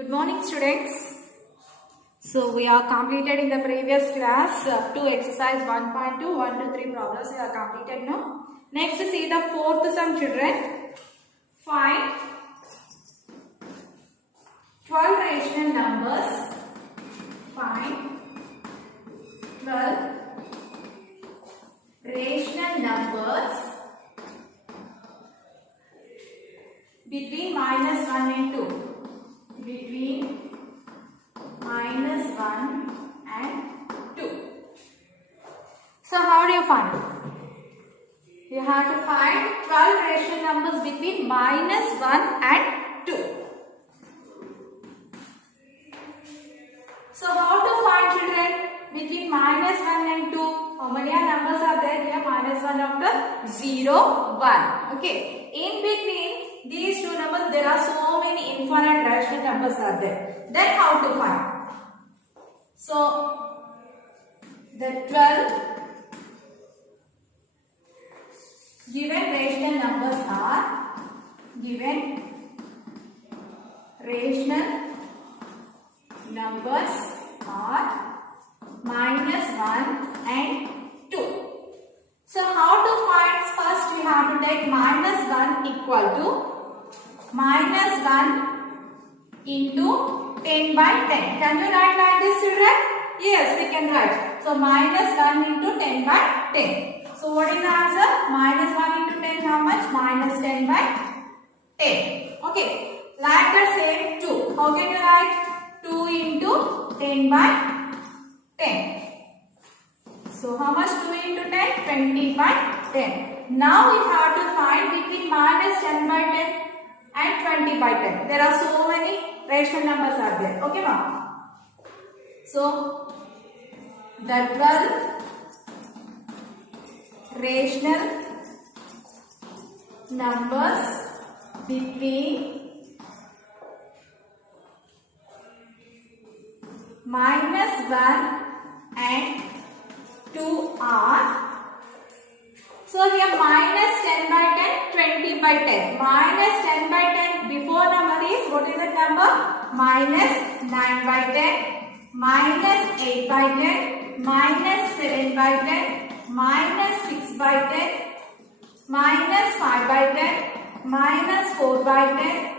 Good morning, students. So we are completed in the previous class up to exercise 1.2, 1 to 3 problems we are completed now. Next, see the fourth sum, children. Find 12 rational numbers. Find 12 rational numbers between minus 1 and 2. Between minus 1 and 2. So how do you find it? You have to find 12 rational numbers between minus 1 and 2. So how to find, children, between minus 1 and 2? How many numbers are there here? Minus 1 after 0, 1. Okay. In between these two numbers, there are so many infinite rational numbers are there. Then how to find? So, the 12 given rational numbers are minus 1 and 2. So how to find? First we have to take minus 1 equal to minus 1 into 10 by 10. Can you write like this, children? Yes, we can write. So minus 1 into 10 by 10. So what is the answer? Minus 1 into 10 how much? Minus 10 by 10. Okay. Like that same 2. How can you write? 2 into 10 by 10. So how much 2 into 10? 20 by 10. Now we have to find between minus 10 by 10 and 20 by 10. There are so many rational numbers are there. Okay, ma'am? So the 12 rational numbers between minus 1 and 2 are, so here minus 10 by 10, 20 by 10. Minus 10 by 10 before number is, what is the number? Minus 9 by 10, minus 8 by 10, minus 7 by 10, minus 6 by 10, minus 5 by 10, minus 4 by 10,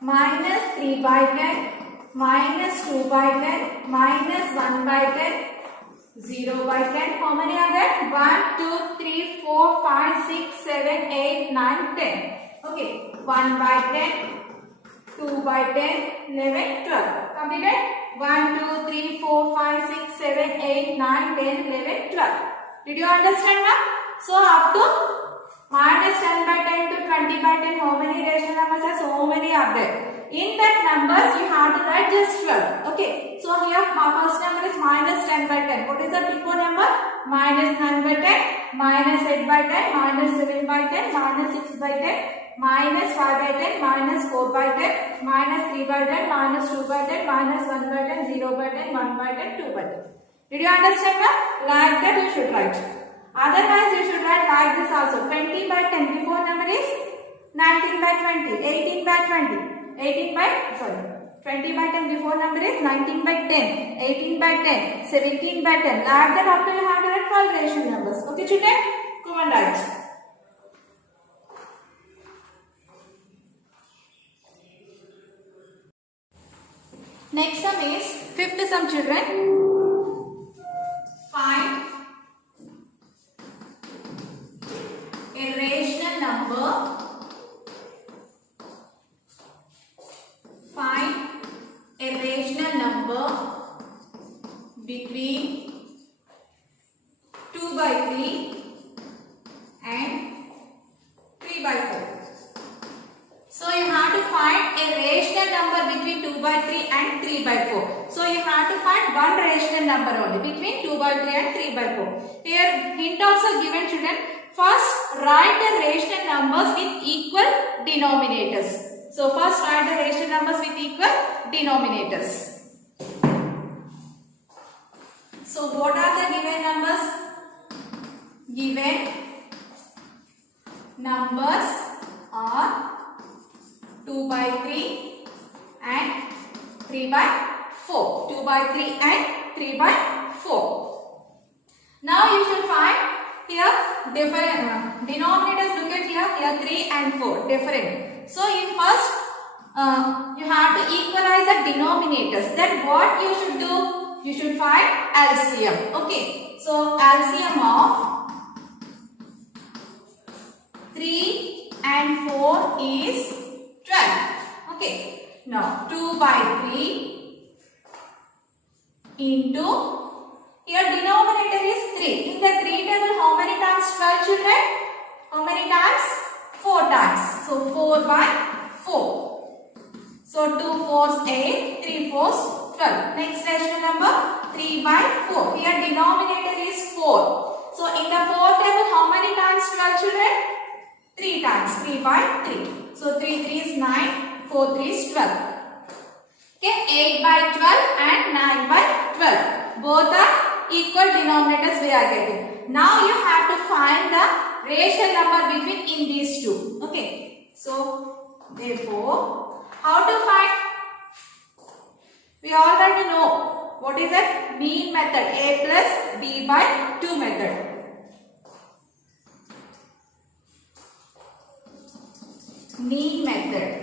minus 3 by 10, minus 2 by 10, minus 1 by 10, 0 by 10. How many are there? 1, 2, 3, 4, 5, 6, 7, 8, 9, 10. Okay. 1 by 10, 2 by 10, 11, 12. Completed? 1, 2, 3, 4, 5, 6, 7, 8, 9, 10, 11, 12. Did you understand, ma'am? So up to minus 10 by 10 to 20 by 10, how many rational numbers are? So many are there. In that numbers, you have to write just 12. Okay. So here, first number is minus 10 by 10. What is the before number? Minus 9 by 10, minus 8 by 10, minus 7 by 10, minus 6 by 10, minus 5 by 10, minus 4 by 10, minus 3 by 10, minus 2 by 10, minus 1 by 10, 0 by 10, 1 by 10, 2 by 10. Did you understand that? Like that you should write. Otherwise, you should write like this also. 20 by 10 before number is 19 by 20, 18 by 20. 20 by 10 before number is 19 by 10, 18 by 10, 17 by 10. Like that after you have to write 12 rational numbers. Okay, children? Come and write. Next sum is fifth sum, children. Find a rational number. Find a rational number between 2 by 3 and 3 by 4. So you have to find a rational number between 2 by 3 and 3 by 4. So you have to find one rational number only between 2 by 3 and 3 by 4. Here hint also given, children. First write the rational numbers with equal denominators. So first write the rational numbers with equal denominators. So what are the given numbers? Given numbers are 2 by 3 and 3 by 4. 2 by 3 and 3 by 4. Now you should find here different denominators. Look at here 3 and 4 different. So you first you have to equalize the denominators. Then what you should do? You should find LCM. Okay. So LCM of 3 and 4 is 12. Okay. Now 2 by 3 into, here denominator is 3. In the 3 table, how many times 12 children? How many times? 4 times. So 4 by 4. So 2 4s 8, 3 4s 12. Next rational number 3 by 4. Here denominator is 4. So in the 4 table, how many times 12 children? 3 times. 3 by 3. So 3 3 is 9, 4 3 is 12. Okay, 8 by 12 and 9 by 12. Both are equal denominators we are getting. Now you have to find the rational number between in these two. Okay. So therefore, how to find? We already know what is that? Mean method. A plus B by 2 method. Mean method.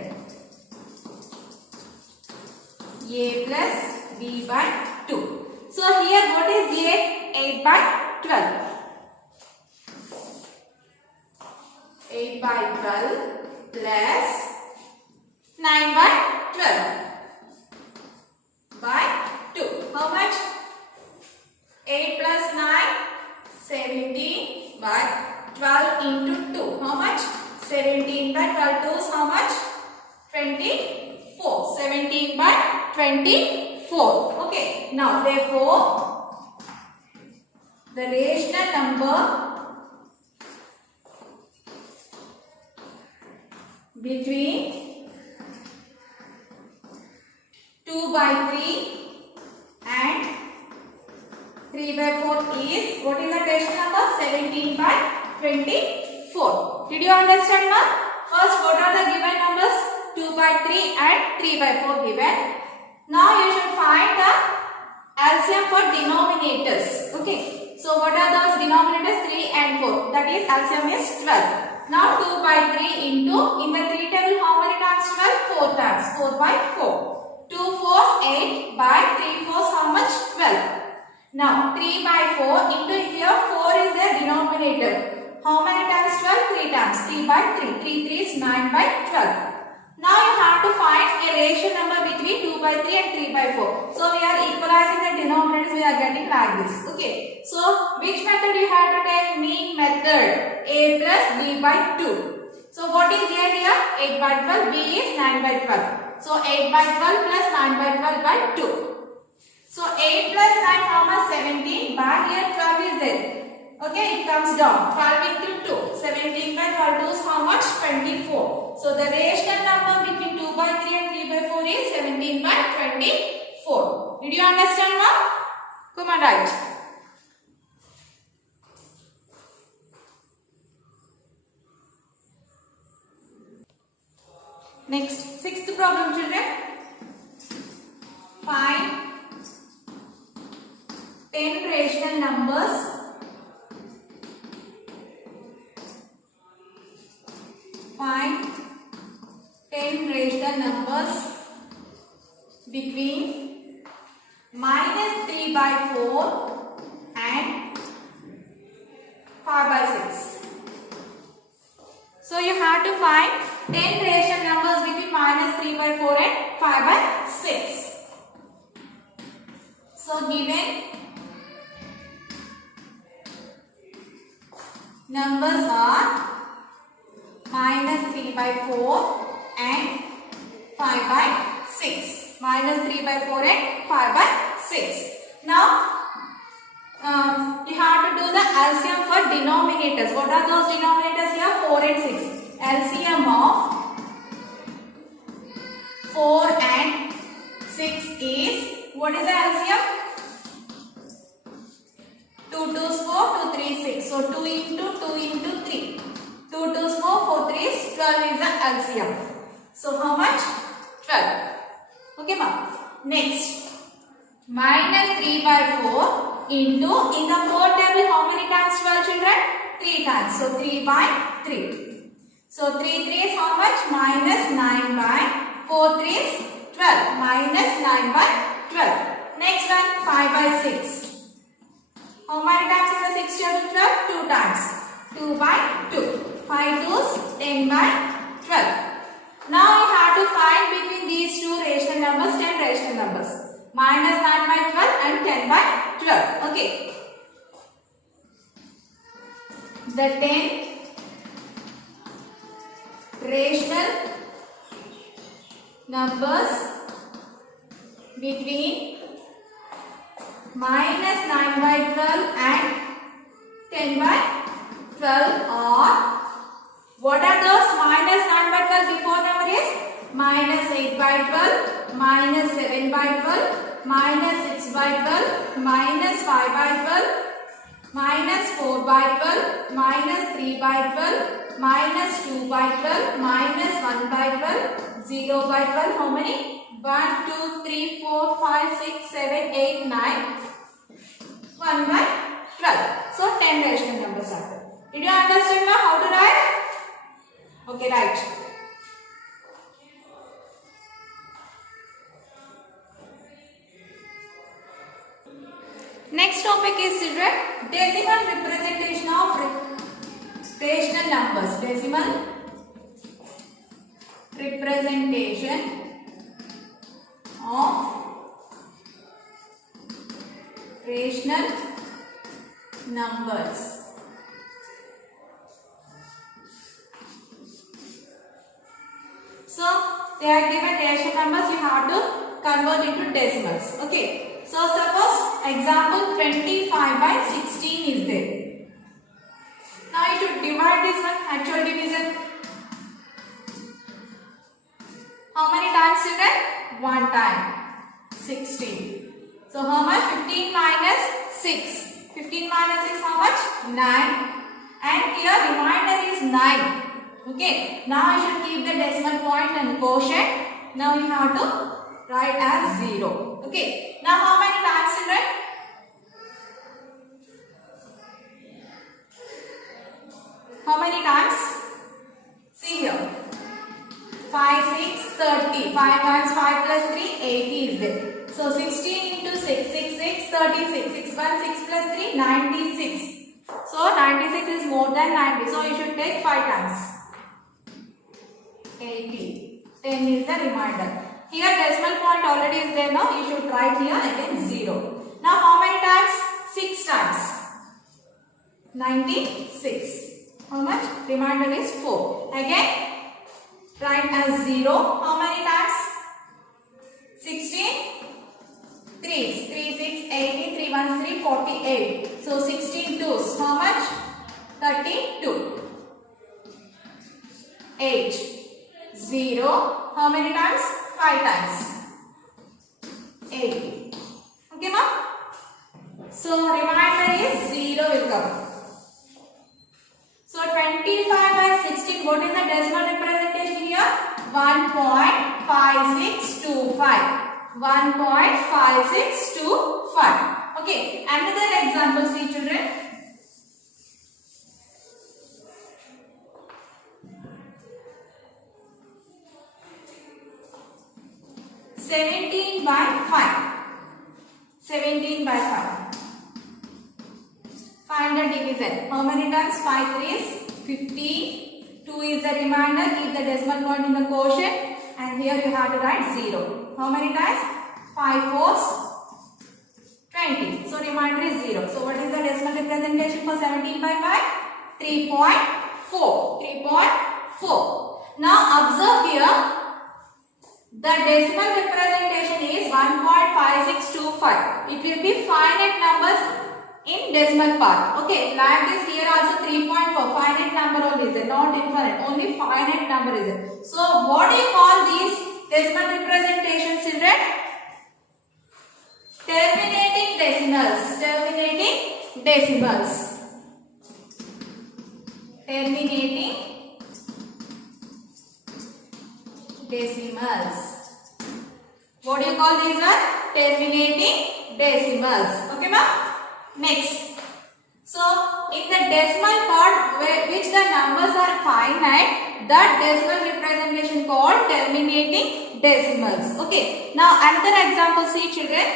A plus B by 2. So here what is A? 8 by 12. 8 by 12 plus 9 by 12 by 2. How much? 8 plus 9, 17 by 12 into 2. How much? 17 by 12. 2 is how much? 24. 17 by 24. Okay. Now therefore, the rational number between 2 by 3 and 3 by 4 is, what is the rational number? 17 by 24. Did you understand now? First, what are the given numbers? 2 by 3 and 3 by 4 given. Now you should find the LCM for denominators. Okay. So what are those denominators? 3 and 4. That is LCM is 12. Now 2 by 3 into, in the 3 table how many times 12? 4 times. 4 by 4. 2 4s 8 by 3 4s how much? 12. Now 3 by 4 into, here 4 is the denominator. How many times 12? 3 times. 3 by 3. 3 3 is 9 by 12. Now you have to find a ratio number between 2 by 3 and 3 by 4. So we are equalizing the denominators, we are getting like this. Okay. So which method you have to take? Mean method. A plus B by 2. So what is here? 8 by 12. B is 9 by 12. So 8 by 12 plus 9 by 12 by 2. So 8 plus 9 how much? 17 by, here 12 is there. Okay, it comes down. 12 into 2. 17 by 12 is how much? 24. So the rational number between 2 by 3 and 3 by 4 is 17 by 24. Did you understand now? Come on, write. Next, sixth problem, children. Find 10 rational numbers between minus 3 by 4 and 5 by 6. So you have to find 10 rational numbers between minus 3 by 4 and 5 by 6. So given numbers are minus 3 by 4 and 5 by 6. Minus 3 by 4 and 5 by 6. Now, you have to do the LCM for denominators. What are those denominators here? 4 and 6. LCM of 4 and 6 is, what is the LCM? 2 2s 4, 2 3 6. So 2 into 3. 2 2s 4, 4 3s 12 is the LCM. So how much? 12. Okay, ma'am. Next, minus 3 by 4 into, in the 4 table, how many times 12 children? 3 times. So 3 by 3. So 3 3 is how much? Minus 9 by 4 3 is 12. Minus 9 by 12. Next one, 5 by 6. How many times in the 6 table 12? 2 times. 2 by 2. 5 2 is 10 by 12. Now you have to find between these two rational numbers 10 rational numbers. Minus 9 by 12 and 10 by 12. Okay. The 10 rational numbers between minus 9 by 12 and 10 by 12 are, what are those? Minus 9 by 12 before number is minus 8 by 12, minus 7 by 12, minus 6 by 12, minus 5 by 12, minus 4 by 12, minus 3 by 12, minus 2 by 12, minus 1 by 12, 0 by 12. How many? 1, 2, 3, 4, 5, 6, 7, 8, 9. 1 by 12. So 10 rational numbers are there. Did you understand now how to write? Okay, right. Next topic is children, decimal representation of rational numbers. Decimal representation of rational numbers. So they are given rational numbers, you have to convert into decimals. Okay. So suppose example 25 by 16 is there. Now you should divide this one, actual division. How many times children? 1 time. 16. So how much? 15 minus 6. 15 minus 6 how much? 9. And here remainder is 9. Okay. Now you should keep the decimal point and quotient. Now you have to write as 0. Okay. Now how many times children? How many times? See here. 5, 6, 30. 5 times 5 plus 3, 80 is there. So 16 into 6, 6, 6, 36. 6 1, 6 plus 3, 96. So 96 is more than 90. So you should take 5 times. 80. 10 is the remainder. Here decimal point already is there now. You should write here again 0. Now how many times? 6 times. 96. How much? Remainder is 4. Again write as 0. How many times? 16. 3s. 3, 6, 80. 3, 1, 3, 48. So 16 2s. How much? 32. 8. 0. How many times? 5 times. 80. Okay, ma'am? So remainder is 0 will come. So 25 by 16. What is the decimal representation here? 1.5625. 1.5625. Okay. Another example, see children. by 5. 17 by 5. Find the division. How many times? 5 3 is 15. 2 is the remainder. Keep the decimal point in the quotient. And here you have to write 0. How many times? 5 4s 20. So remainder is 0. So what is the decimal representation for 17 by 5? 3.4. 3.4. Now observe here. The decimal representation is 1.5625. It will be finite numbers in decimal part. Okay, like this here also 3.4. Finite number only is there, not infinite. Only finite number is there. So what do you call these decimal representations, children? Terminating decimals. Terminating decimals. Terminating decimals. What do you call these one? Terminating decimals. Okay, ma'am? Next. So, in the decimal part which the numbers are finite, that decimal representation called terminating decimals. Okay. Now, another example, see children.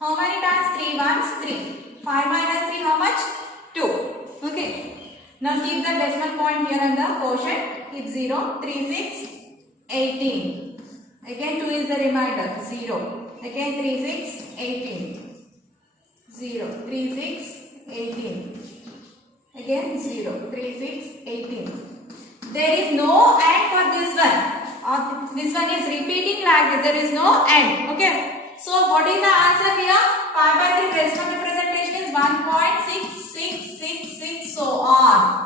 How many times? 3 ones? 3. 5 minus 3, how much? 2. Okay. Now keep the decimal point here on the quotient. Keep 0. 3, 6, 18. Again 2 is the remainder. 0. Again 3, 6, 18. 0. 3, 6, 18. Again 0. 3, 6, 18. There is no end for this one. This one is repeating like this. There is no end. Okay. So what is the answer here? 5 by 3 decimal representation is 1.6666 so on.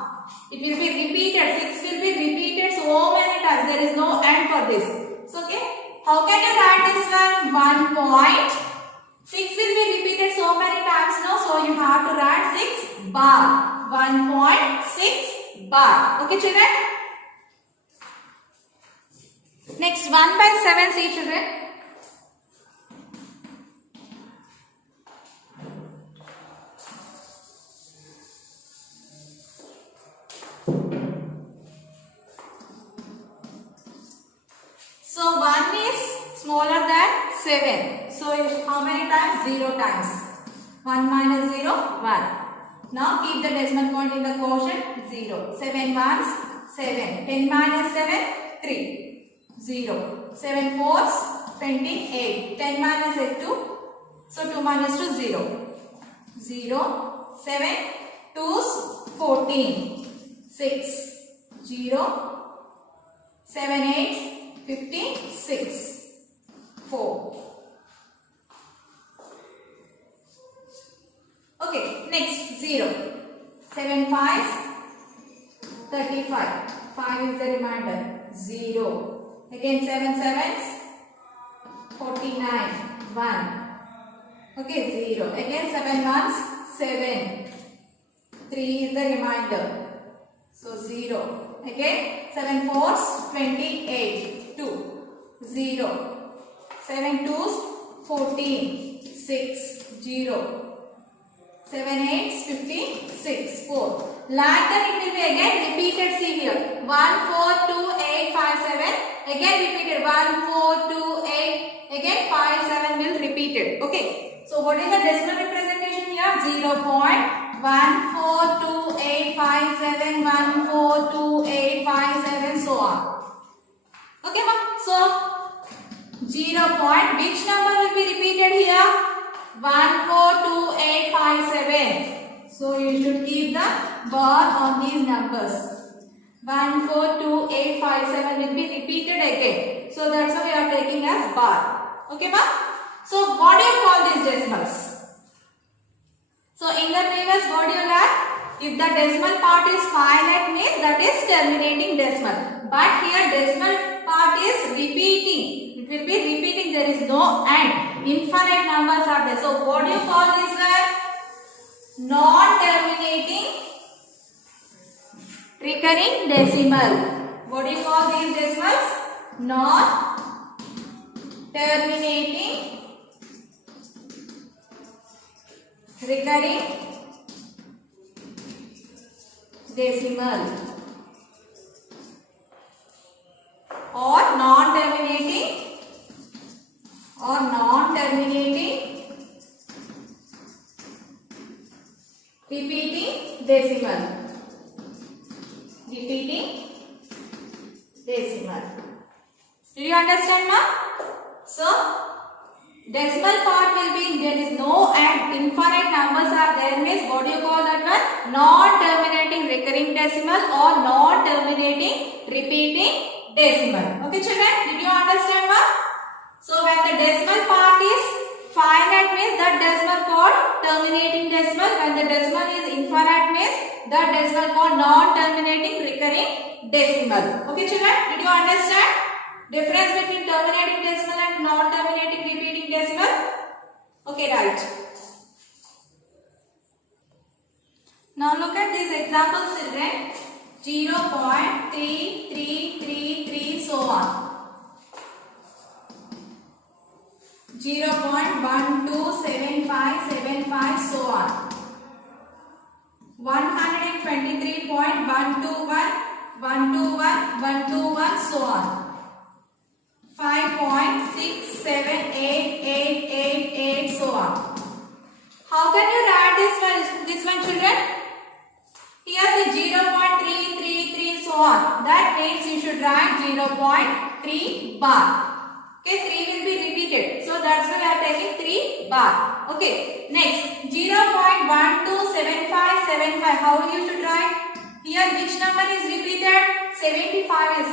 It will be repeated. 6 will be repeated so many times. There is no end for this. So okay. How can you write this one? 1.6 will be repeated so many times now. So you have to write 6 bar. 1.6 bar. Okay children. Next 1 by 7 see children. So 1 is smaller than 7. So how many times? 0 times. 1 minus 0, 1. Now keep the decimal point in the quotient 0. 7 ones, 7. 10 minus 7, 3. 0. 7 fours, 28. 10 minus 8, 2. So 2 minus 2, 0. 0. 7 twos, 14. 6. 0. 7 eights, 56. 4. Okay, next 0. 7 fives, 35. 5 is the remainder. 0. Again 7 sevens, 49. 1. Okay, 0. Again 7 ones, 7. 3 is the remainder. So 0. Again 7 fours, 28. 2. 0. 7 twos, 14. 6. 0. 7 eights, 56. 4. Like that it will be again repeated. See here. 1, 4, 2, 8, 5, 7. Again repeated. 1, 4, 2, 8. Again 5, 7 will repeated. Okay. So what is the decimal representation here? 0. 1428571 1428557 so on. Okay, ma'am. So 0. Which number will be repeated here? 1428557. So you should keep the bar on these numbers. 1428557 will be repeated again. So that's why we are taking as bar. Okay, ma'am. So what do you call these decimals? So in the previous what you learned? If the decimal part is finite means that is terminating decimal. But here decimal part is repeating. It will be repeating. There is no end. Infinite numbers are there. So what do you call this one? Non-terminating recurring decimal. What do you call these decimals? Non-terminating recurring decimal or non-terminating repeating decimal. Did you understand, ma'am? So decimal part will be, there is no end, infinite numbers are there means what do you call that one? Non-terminating recurring decimal or non-terminating repeating decimal. Okay children, did you understand, ma'am? So when the decimal part is finite means that decimal called terminating decimal. When the decimal is infinite means that decimal called non-terminating recurring decimal. Okay children, did you understand? Difference between terminating decimal and non-terminating repeating decimal. Okay, right. Now look at these examples, children. 0.3333 so on. 0.127575 so on. 123.121 121 so on. 5.6788888 so on. How can you write this one, children? Here the 0.333 so on. That means you should write 0.3 bar. Okay, 3 will be repeated. So that's why we are taking 3 bar. Okay, next 0.127575. How you should write? Here which number is repeated? 75 is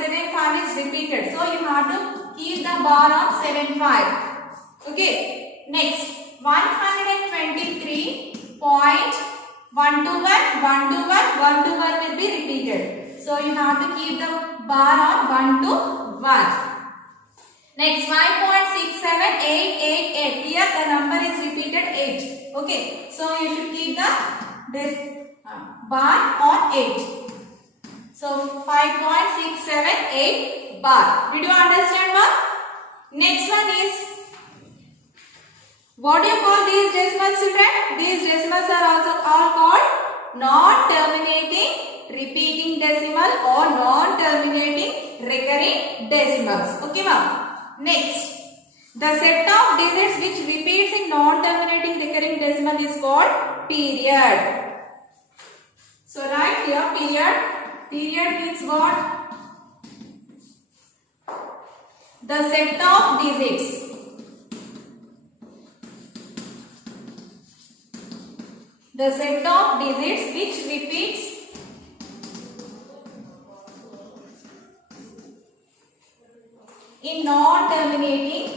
repeated. So you have to keep the bar on 75. Okay, next 123.121 will be repeated. So you have to keep the bar on 121. Next 5.67888. Here the number is repeated 8. Okay, so you should keep this bar on 8. So 5.678 bar. Did you understand, ma'am? Next one is, what do you call these decimals, children? These decimals are also all called non-terminating repeating decimal or non-terminating recurring decimals. Okay, ma'am. Next, the set of digits which repeats in non-terminating recurring decimal is called period. So write here period. Period means what? The set of digits which repeats in non-terminating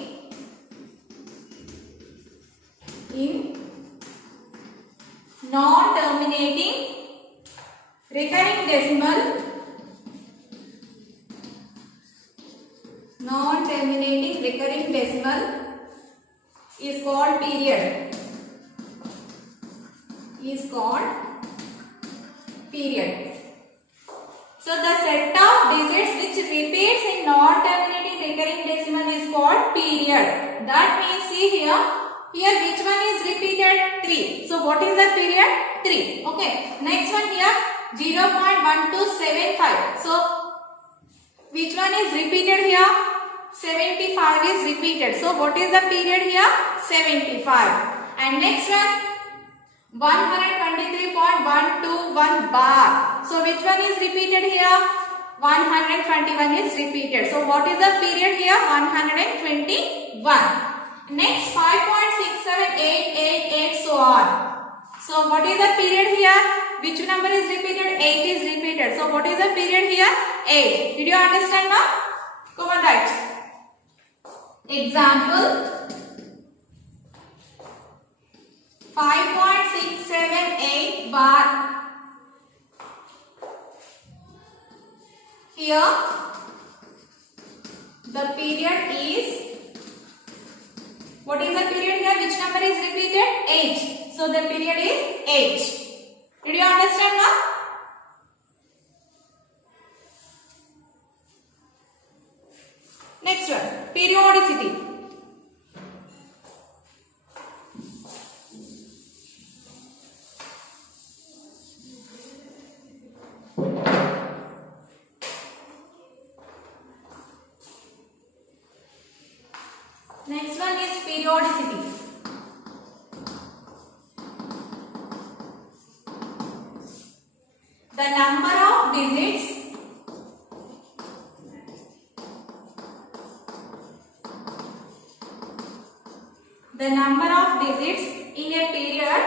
recurring decimal, non-terminating recurring decimal is called period. So the set of digits which repeats in non-terminating recurring decimal is called period. That means, see here which one is repeated? 3. So what is the period? 3. Okay. Next one here 0.1275. So which one is repeated here? 75 is repeated. So what is the period here? 75. And next one 123.121 bar. So which one is repeated here? 121 is repeated. So what is the period here? 121. Next 5.67888 so on. So what is the period here? Which number is repeated? 8 is repeated. So what is the period here? 8. Did you understand now? Come on, write. Example 5.678 bar. Here the period is, what is the period here? Which number is repeated? 8. So the period is 8. Did you understand now? Next one, periodicity. Next one is periodicity. The number of digits in a period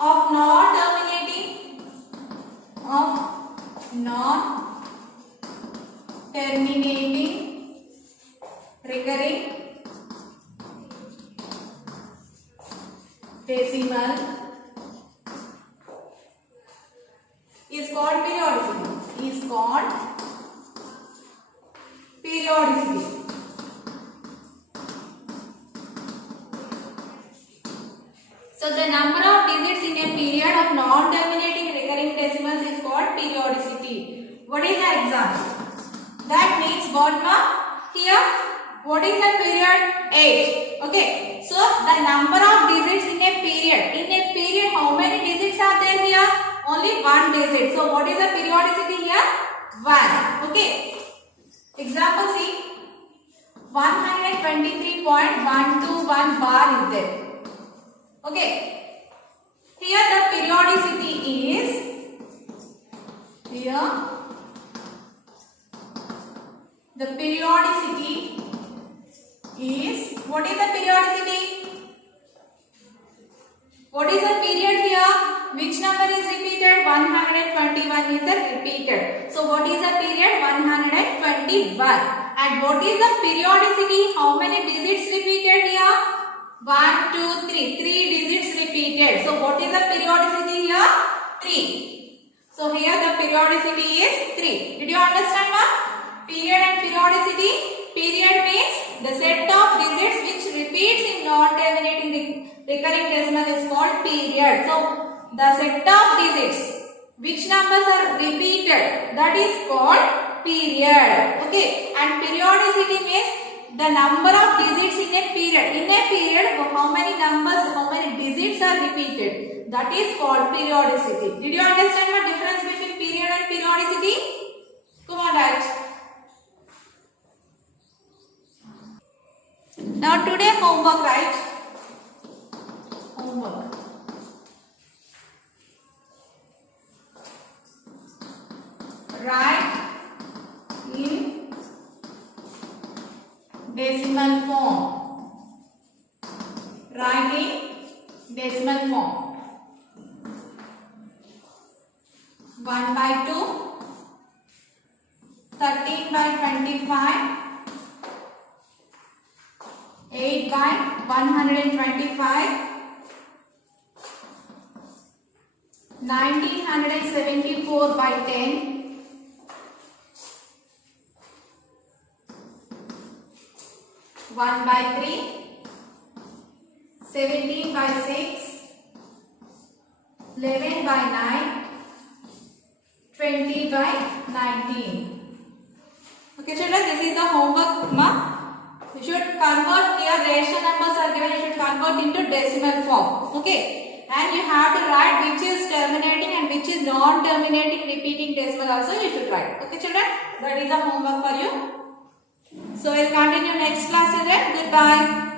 of non-terminating recurring decimal is called periodicity. Is called periodicity. So the number of digits in a period of non-terminating recurring decimals is called periodicity. What is the example? That means what ma? Here, what is the period? 8. Okay. So the number of digits in a period. In a period, how many digits are there here? Only one digit. So what is the periodicity here? 1. Okay. Example C. 123.121 bar is there. Okay. Here the periodicity is the periodicity is, what is the periodicity? What is the period here? Which number is repeated? 121 is the repeated. So what is the period? 121. And what is the periodicity? How many digits repeated here? 1, 2, 3. 3 digits repeated. So what is the periodicity here? 3. So here the periodicity is 3. Did you understand ma? Period and periodicity. Period means the set of digits which repeats in non-terminating recurring decimal is called period. So the set of digits which numbers are repeated, that is called period. Okay. And periodicity means the number of digits in a period. In a period, how many numbers, how many digits are repeated? That is called periodicity. Did you understand the difference between period and periodicity? Come on, write. Now today homework, right? Homework. Write in decimal form. Write in decimal form. 1 by 2, 13 by 25, 8 by 125, 1974 by 10, 1 by 3, 17 by 6, 11 by 9, 20 by 19. Okay children, this is the homework ma. You should convert, here ration numbers are given, you should convert into decimal form. Okay. And you have to write which is terminating and which is non-terminating repeating decimal also you should write. Okay children, that is the homework for you. So we'll continue next class children. Goodbye.